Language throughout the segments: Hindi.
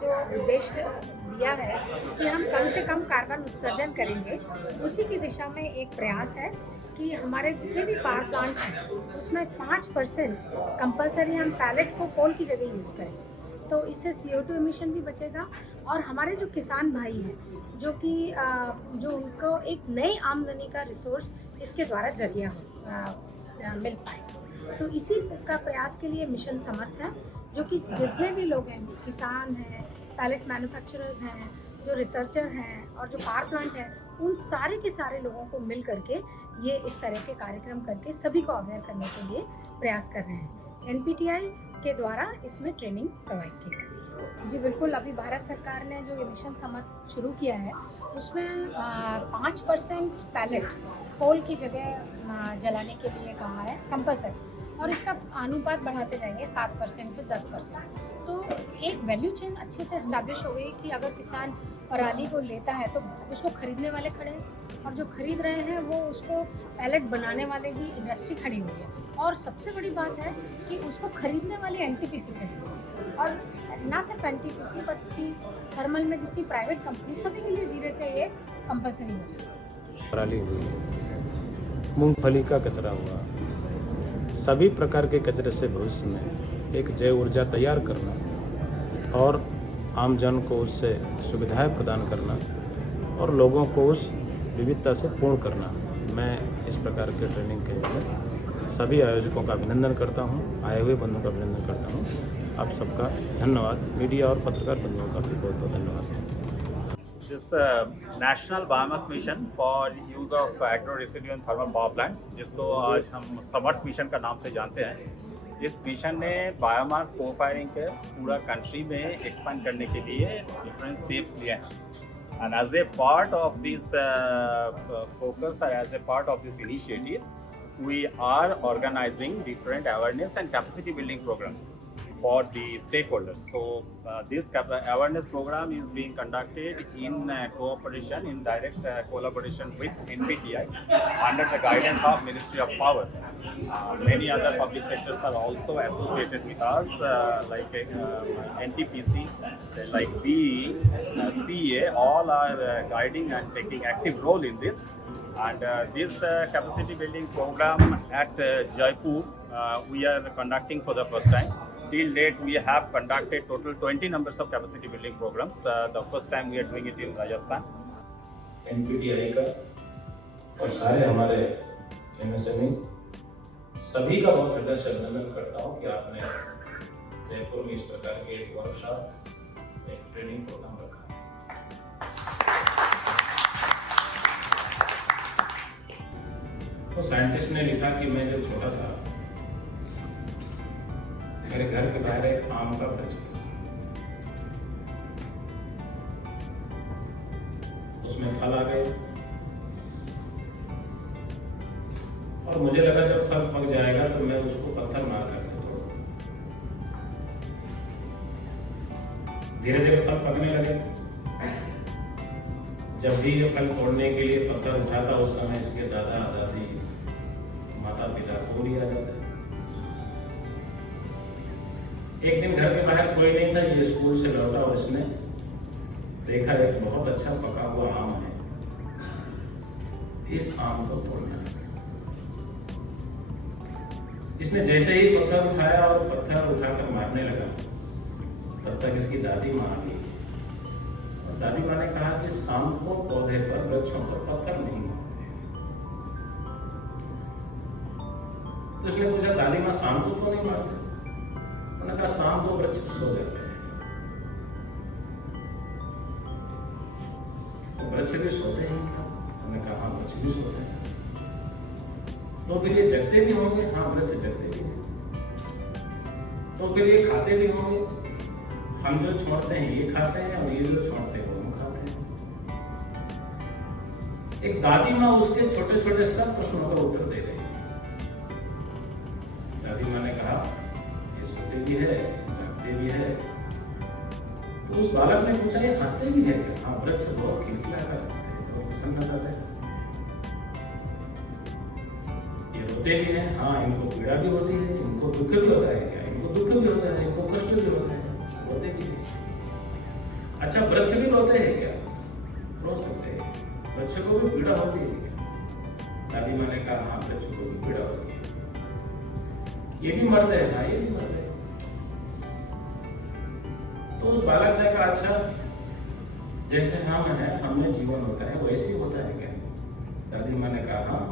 जो उद्देश्य दिया है कि हम कम से कम कार्बन उत्सर्जन करेंगे, उसी की दिशा में एक प्रयास है कि हमारे जितने भी पावर प्लांट्स हैं उसमें 5% कंपलसरी हम पैलेट को कोल की जगह यूज़ करेंगे। तो इससे CO2 एमिशन भी बचेगा और हमारे जो किसान भाई हैं जो उनको एक नई आमदनी का रिसोर्स इसके द्वारा जरिया मिल पाएगा। तो इसी का प्रयास के लिए मिशन समर्थ है, जो कि जितने भी लोग हैं, किसान हैं, पैलेट मैन्युफैक्चरर्स हैं, जो रिसर्चर हैं और जो पावर प्लांट हैं, उन सारे के सारे लोगों को मिल करके ये इस तरह के कार्यक्रम करके सभी को अवेयर करने के लिए प्रयास कर रहे हैं। NPTI के द्वारा इसमें ट्रेनिंग प्रोवाइड की जा रही है। जी बिल्कुल, अभी भारत सरकार ने जो ये मिशन समर्थ शुरू किया है उसमें 5% पैलेट कोल की जगह जलाने के लिए कहा है कंपलसरी, और इसका अनुपात बढ़ाते जाएंगे 7% फिर 10%। तो एक वैल्यू चेन अच्छे से एस्टैब्लिश हो गई कि अगर किसान पराली को लेता है तो उसको खरीदने वाले खड़े हैं, और जो खरीद रहे हैं वो उसको पैलेट बनाने वाले भी इंडस्ट्री खड़ी हुई है, और सबसे बड़ी बात है कि उसको खरीदने वाली NTPC खड़ी हुई है। और ना सिर्फ NTPC बल्कि थर्मल में जितनी प्राइवेट कंपनी, सभी के लिए धीरे से ये कंपलसरी हो जाएगा। पराली हुई, मूंगफली का कचरा हुआ, सभी प्रकार के कचरे से भविष्य में एक जैव ऊर्जा तैयार करना और आम जन को उससे सुविधाएं प्रदान करना और लोगों को उस विविधता से पूर्ण करना। मैं इस प्रकार के ट्रेनिंग के लिए सभी आयोजकों का अभिनंदन करता हूं, आए हुए बंधुओं का अभिनंदन करता हूं। आप सबका धन्यवाद। मीडिया और पत्रकार बंधुओं का भी बहुत बहुत धन्यवाद। This National Biomass Mission for use of agro residue and thermal power plants, जिसको आज हम समर्थ मिशन का नाम से जानते हैं, इस मिशन ने बायोमास को फायरिंग के पूरा कंट्री में एक्सपांड करने के लिए डिफरेंट स्टेप्स लिए हैं। And as a part of this focus और as a part of this initiative we are organizing different awareness and capacity building programs for the stakeholders. So this awareness program is being conducted in cooperation, in direct collaboration with NPTI under the guidance of Ministry of Power. Many other public sectors are also associated with us, like NTPC, like BE, CA, all are guiding and taking active role in this. And this capacity building program at Jaipur, we are conducting for the first time. Till date, we have conducted total 20 numbers of capacity building programs. The first time we are doing it in Rajasthan. NPTI का और सारे हमारे MSME सभी का बहुत हृदय से अभिनंदन करता हूँ कि आपने जयपुर में इस प्रकार के एक वर्कशॉप, एक ट्रेनिंग प्रोग्राम रखा है। तो साइंटिस्ट ने लिखा कि मैं जब छोटा था, मेरे घर के बाहर एक आम का वृक्ष था, उसमें फल आ गए और मुझे लगा जब फल पक जाएगा तो मैं उसको पत्थर मार करके तोड़ूं। धीरे धीरे फल पकने लगे। जब भी ये फल तोड़ने के लिए पत्थर उठाता, उस समय इसके दादा दादी, माता पिता को लिया जाता। एक दिन घर के बाहर कोई नहीं था, ये स्कूल से लौटा और इसने देखा एक बहुत अच्छा पका हुआ आम है, इस आम को तोड़ना है। इसने जैसे ही पत्थर उठाया और पत्थर उठाकर मारने लगा, तब तक इसकी दादी मां आ गई और दादी मां ने कहा कि शाम को पौधे पर, वृक्षों पर पत्थर नहीं मारते। तो इसने पूछा, दादी मां शाम को क्यों नहीं मारते? उन्होंने कहा, शाम को वृक्ष सो जाते हैं। तो वृक्ष भी सोते हैं क्या? उन्होंने कहा, हाँ वृक्ष भी सोते हैं। तो फिर ये जगते भी होंगे? हाँ वृक्ष जगते भी हैं। तो फिर ये खाते भी होंगे? हम जो छोड़ते हैं ये खाते हैं और ये जो छोड़ते हैं वो हम खाते हैं। एक दादी माँ उसके छोटे छोटे सब प्रश्नों का उत्तर दे रही है। दादी माँ ने कहा, ये सोते भी है, जगते भी है। तो उस बालक ने पूछा, ये हंसते भी है क्या? हाँ वृक्ष बहुत खिलखिला कर हंसते हैं, बहुत प्रसन्नता से हंसते हैं। ये रोते भी हैं? हाँ इनको पीड़ा भी होती है, इनको दुख भी होता है क्या? इनको दुख भी होता है, इनको कष्ट भी होता है, रोते भी हैं। अच्छा, वृक्ष भी रोते हैं क्या? रो सकते हैं। वृक्ष को भी पीड़ा होती है क्या? दादी माँ ने कहा हाँ, वृक्ष को भी पीड़ा होती है। ये भी मरते हैं, हाँ ये भी मरते हैं। तो उस बालक ने कहा अच्छा, जैसे हम हैं, हमें जीवन होता है, वैसे ही होता है क्या? दादी माँ ने कहा हाँ,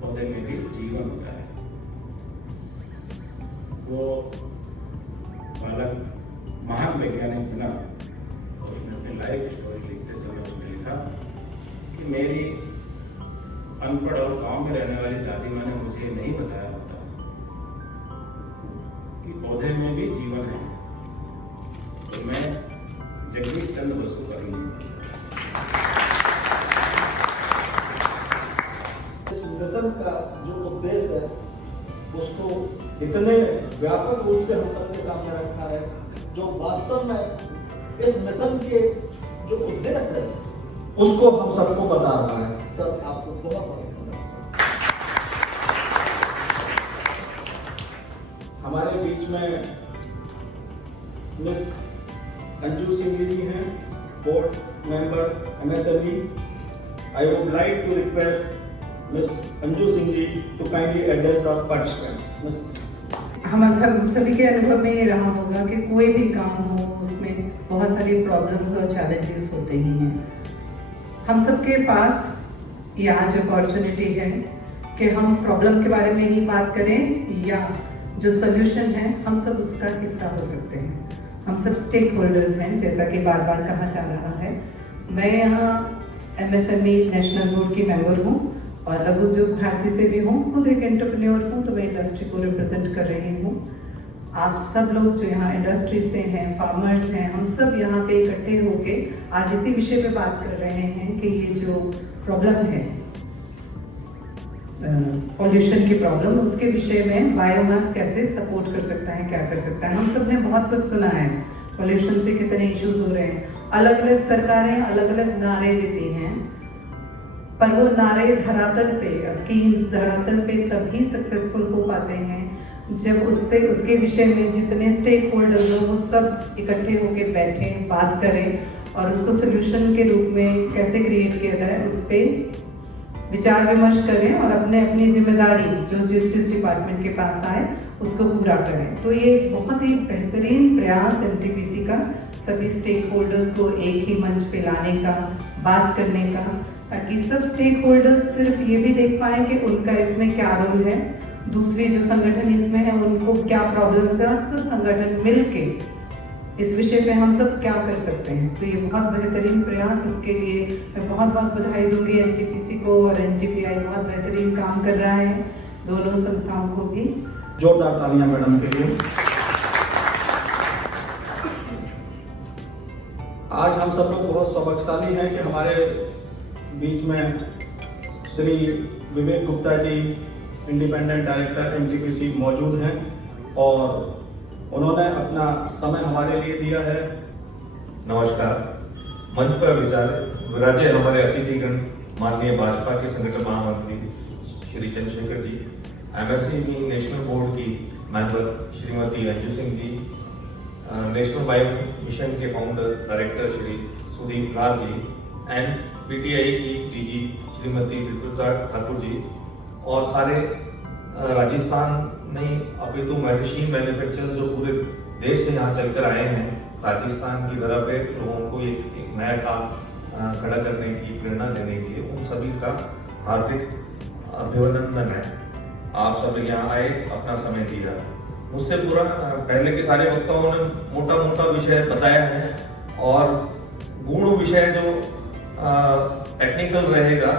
पौधे में भी जीवन होता है। वो बालक महान वैज्ञानिक बना और उसने अपनी लाइफ स्टोरी लिखते समय उसने लिखा कि मेरी अनपढ़ और गांव में रहने वाली दादी माँ ने मुझे नहीं बताया होता कि पौधे में भी जीवन है, तो मैं जगदीश चंद्र बसु कर लूंगा। मिशन का जो उद्देश्य है उसको इतने व्यापक रूप से हम सबके सामने रखा है, जो वास्तव में इस मिशन के जो उद्देश्य है उसको हम सबको बता रहा है। सर आपको बहुत बहुत धन्यवाद सर। हमारे बीच में मिस अंजू सिंह जी हैं, board member MSME। I would like to request Miss Anju Singh ji to kindly address the participant. हम सभी के अनुभव में ये रहा होगा कि कोई भी काम हो उसमें बहुत सारी प्रॉब्लम्स और चैलेंजेस होते ही हैं। हम सबके पास ये आज अपॉर्चुनिटी है कि हम प्रॉब्लम के बारे में ही बात करें या जो सोल्यूशन है हम सब उसका हिस्सा हो सकते हैं। हम सब स्टेक होल्डर्स हैं, जैसा कि बार बार कहा जा रहा है। मैं यहाँ MSME नेशनल बोर्ड की मेंबर हूँ और लघु उद्योग भारती से भी हूँ, खुद एक एंटरप्रेन्योर हूँ, तो मैं इंडस्ट्री को रिप्रेजेंट कर रही हूँ। आप सब लोग जो यहाँ इंडस्ट्री से हैं, फार्मर्स हैं, हम सब यहाँ पे इकट्ठे होके आज इसी विषय पे बात कर रहे हैं कि ये जो प्रॉब्लम है पॉल्यूशन की प्रॉब्लम, उसके विषय में बायोमास कैसे सपोर्ट कर सकता है, क्या कर सकता है। हम सब ने बहुत कुछ सुना है, पॉल्यूशन से कितने इश्यूज हो रहे हैं। अलग अलग सरकारें अलग अलग नारे देती हैं, पर वो नारे धरातल पे, स्कीम्स धरातल पे तभी सक्सेसफुल हो पाते हैं जब उसके विषय में जितने स्टेक होल्डर्स हो वो सब इकट्ठे होके बैठें, बात करें और उसको सोल्यूशन के रूप में कैसे क्रिएट किया जाए उस पर विचार विमर्श करें और अपने अपनी जिम्मेदारी जो जिस डिपार्टमेंट के पास आए उसको पूरा करें। तो ये बहुत ही बेहतरीन प्रयास NTPC का, सभी स्टेक होल्डर्स को एक ही मंच पे लाने का, बात करने का, ताकि सब स्टेक होल्डर्स सिर्फ ये भी देख पाए कि उनका इसमें क्या रोल है, दूसरे जो संगठन इसमें है उनको क्या प्रॉब्लम्स है और सब संगठन मिलके इस विषय पे हम सब क्या कर सकते हैं। तो ये बहुत बेहतरीन प्रयास, उसके लिए मैं बहुत बहुत बधाई दूंगी NTPC को, और NTPI बहुत बेहतरीन काम कर रहा है, दोनों संस्थाओं को भी जोरदार तालियां मैडम के लिए। आज हम सब लोग बहुत सौभाग्यशाली हैं कि हमारे बीच में Shri Vivek Gupta ji, independent director NTPC मौजूद हैं और उन्होंने अपना समय हमारे लिए दिया है। नमस्कार। मंच पर विराजे हमारे अतिथिगण माननीय भाजपा के संगठन महामंत्री Shri Chandrashekhar ji, MSME national board की member Shrimati Anju Singh ji, national bio mission के founder director Shri Sudeep Lal ji and PTI की DG श्रीमती त्रिपुरा ठाकुर जी और सारे राजस्थान नहीं अपितु मशीन मैन्युफैक्चरर्स जो पूरे देश से यहाँ चलकर आए हैं, राजस्थान की धरा पे लोगों को एक नया काम खड़ा करने की प्रेरणा देने के लिए, उन सभी का हार्दिक अभिनंदन है। आप सब यहाँ आए, अपना समय दिया। मुझसे पूरा पहले के सारे वक्ताओं ने मोटा मोटा विषय बताया है और गुण विषय जो टेक्निकल रहेगा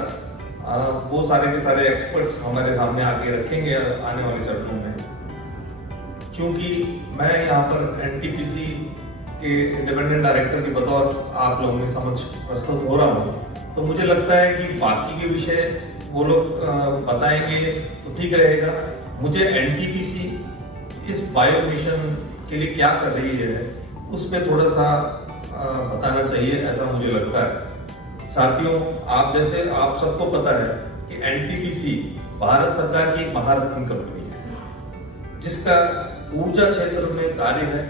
वो सारे के सारे एक्सपर्ट्स हमारे सामने आके रखेंगे आने वाले चरणों में। क्योंकि मैं यहाँ पर NTPC के इंडिपेंडेंट डायरेक्टर के बतौर आप लोगों के समक्ष प्रस्तुत हो रहा हूँ, तो मुझे लगता है कि बाकी के विषय वो लोग बताएंगे तो ठीक रहेगा। मुझे NTPC इस बायो मिशन के लिए क्या कर रही है उस पर थोड़ा सा बताना चाहिए, ऐसा मुझे लगता है। साथियों, आप सबको पता है कि NTPC भारत सरकार की एक महारत्न कंपनी है जिसका ऊर्जा क्षेत्र में कार्य है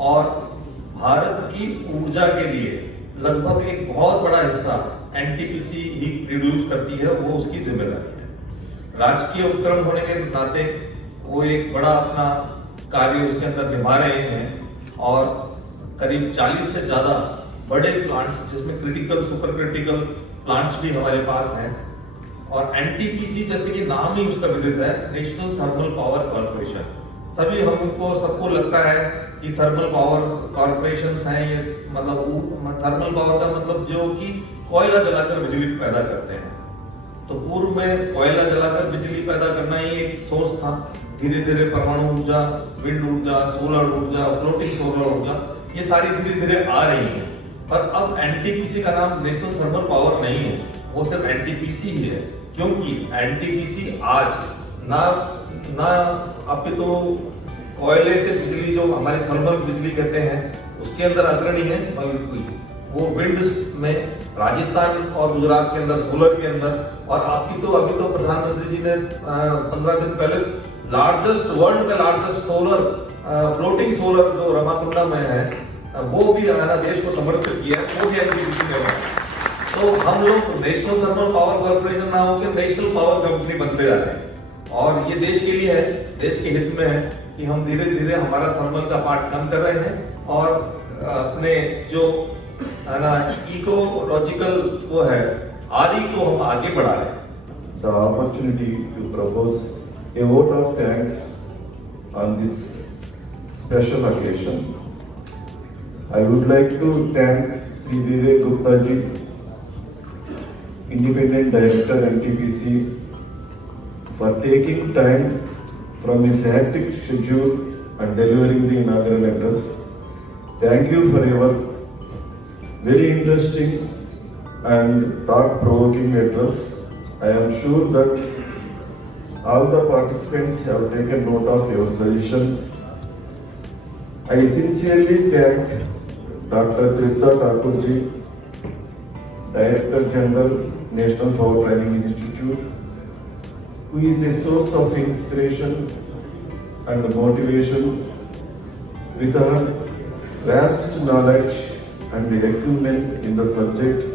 और भारत की ऊर्जा के लिए लगभग एक बहुत बड़ा हिस्सा एनटीपीसी ही प्रोड्यूस करती है, वो उसकी जिम्मेदारी है। राजकीय उपक्रम होने के नाते वो एक बड़ा अपना कार्य उसके अंदर निभा रहे हैं और करीब 40 से ज्यादा बड़े प्लांट्स, जिसमें क्रिटिकल सुपर क्रिटिकल प्लांट्स भी हमारे पास हैं। और एनटीपीसी जैसे कि नाम ही उसका विदित है, नेशनल थर्मल पावर कॉर्पोरेशन। सभी हमको सबको लगता है कि थर्मल पावर कॉर्पोरेशंस हैं, ये मतलब थर्मल पावर का मतलब जो कि कोयला जलाकर बिजली पैदा करते हैं। तो पूर्व में कोयला जलाकर बिजली पैदा करना ही एक सोर्स था। धीरे धीरे परमाणु ऊर्जा, विंड ऊर्जा, सोलर ऊर्जा, फ्लोटिंग सोलर ऊर्जा, ये सारी धीरे धीरे आ रही है। पर अब एनटीपीसी का नाम नेशनल थर्मल पावर नहीं है, वो सिर्फ एनटीपीसी ही है। क्योंकि एनटीपीसी आज ना अपितु कोयले से बिजली, जो हमारे थर्मल बिजली कहते हैं, उसके अंदर अग्रणी है, बल्कि वो विंड में राजस्थान और गुजरात के अंदर, सोलर के अंदर, और अभी तो प्रधानमंत्री जी ने 15 दिन पहले वर्ल्ड का लार्जेस्ट सोलर फ्लोटिंग सोलर जो रमाकुंडा में है, वो भी हमारा देश को समर्पित किया है, वो भी एनटीपीसी में है। तो हम लोग नेशनल थर्मल पावर कॉर्पोरेशन ना होकर नेशनल पावर कंपनी बनते जा रहे हैं। और ये देश के लिए है, देश के हित में है कि हम धीरे धीरे हमारा थर्मल का पार्ट कम कर रहे हैं और अपने जो है ना इकोलॉजिकल वो है आदि को हम आगे बढ़ा रहे हैं। The opportunity to propose a vote of thanks on this special occasion. I would like to thank Sri Vivek Gupta ji, Independent Director NTPC, for taking time from his hectic schedule and delivering the inaugural address. Thank you for your very interesting and thought-provoking address. I am sure that all the participants have taken note of your suggestion. I sincerely thank Dr. Tripta Thakur ji, Director General, National Power Training Institute, who is a source of inspiration and motivation with her vast knowledge and acumen in the subject.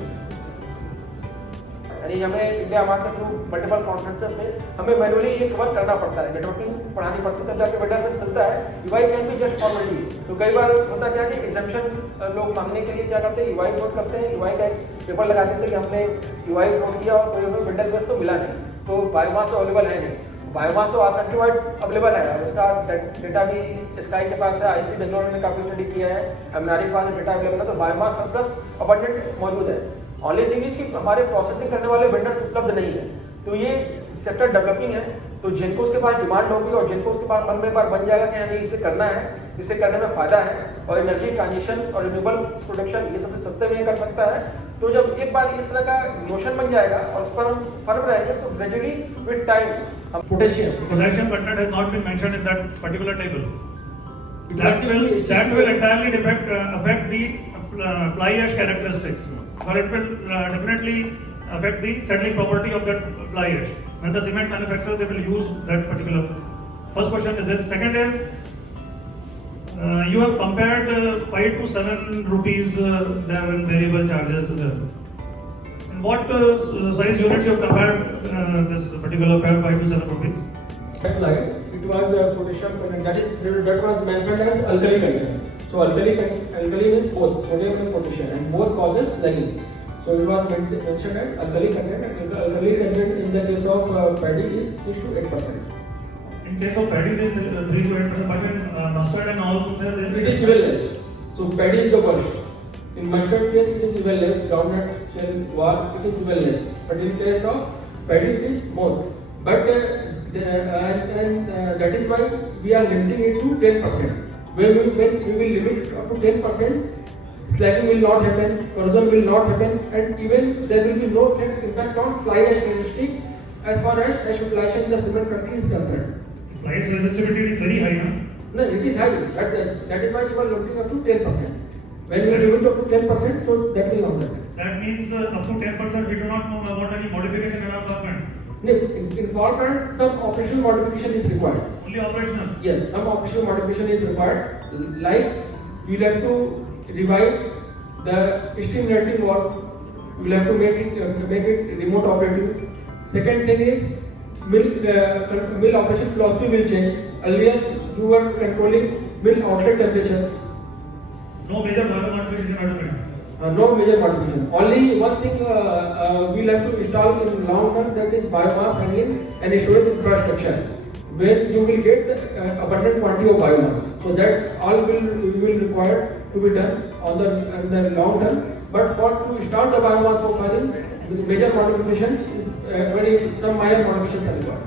यानी हमें इंडिया मार्ट के थ्रू मल्टीपल कॉन्फ्रेंसेस से हमें मैनुअली ये कवर करना पड़ता है, नेटवर्किंग पढ़ानी पड़ती है, तब जाके वेंडर में मिलता है। UI can be just formality. तो कई बार होता क्या है कि एग्जाम्पशन लोग मांगने के लिए क्या करते हैं, यूआई नोट करते हैं, यूआई का एक पेपर लगा देते हैं कि हमने यूआई नोट किया और कोई हमें वेंडर बेस तो मिला नहीं, तो बायोमास तो अवेलेबल है नहीं। बायोमास तो कंट्री वाइड अवेलेबल है, उसका डेटा भी स्काई के पास है, आईसी बेंगलोर ने काफी स्टडी किया है, हमारे पास डेटा अवेलेबल है, तो बायोमास सरप्लस अबंडेंट मौजूद है। ओनली थिंग इज कि हमारे प्रोसेसिंग करने वाले वेंडर्स उपलब्ध नहीं है। तो ये सेक्टर डेवलपिंग है, तो जिनको उसके पास डिमांड होगी और जिनको उसके पास मन में एक बार बन जाएगा कि हमें इसे करना है, इसे करने में फायदा है और एनर्जी ट्रांजिशन और रिन्यूएबल प्रोडक्शन ये सबसे सस्ते में कर सकता है। तो जब एक बार इस तरह का नोशन बन जाएगा और उस पर हम फर्म रहेंगे तो gradually with time potassium content has not been mentioned in that particular table. That will entirely affect the fly ash characteristics, or it will definitely affect the settling property of that fly ash. When the cement manufacturer, they will use that particular. First question is this. Second is, you have compared 5 to 7 rupees there in variable charges to them. In what size units you have compared this particular 5 to 7 rupees? That slide, it was potassium content, that was mentioned as alkali content. So alkali means both sodium and potassium, and both causes lagging. So it was mentioned as alkali content, and alkali content in the case of paddy is 6 to 8%. In case of paddy, it is 3 to 8%, but in mustard and all, it is even less. So paddy is the worst. In mustard case, it is even less. Groundnut, shell, war, it is even less. But in case of paddy, it is more. But that is why we are limiting it to 10%. When we will limit it up to 10%, slagging will not happen, corrosion will not happen, and even there will be no impact on fly ash characteristic as far as ash utilization in the cement country is concerned. Fly ash resistivity is very high, no? No, it is high. That is why we are limiting up to 10%. When we limit up to 10%, so that will not happen. That means up to 10% we do not want any modification in our government. In power plant, some operational modification is required. Only operational? Yes, some operational modification is required. Like you have to revive the steam melting valve. You will have to make it remote operative. Second thing is mill operation philosophy will change. Earlier you were controlling mill outlet temperature. No major modification at the moment. No major modification. Only one thing we'll have to install in long term, that is biomass handling and storage infrastructure, where you will get the abundant quantity of biomass. So that all will require to be done on the long term. But for to start the biomass profiling, the major modifications, some minor modifications are required.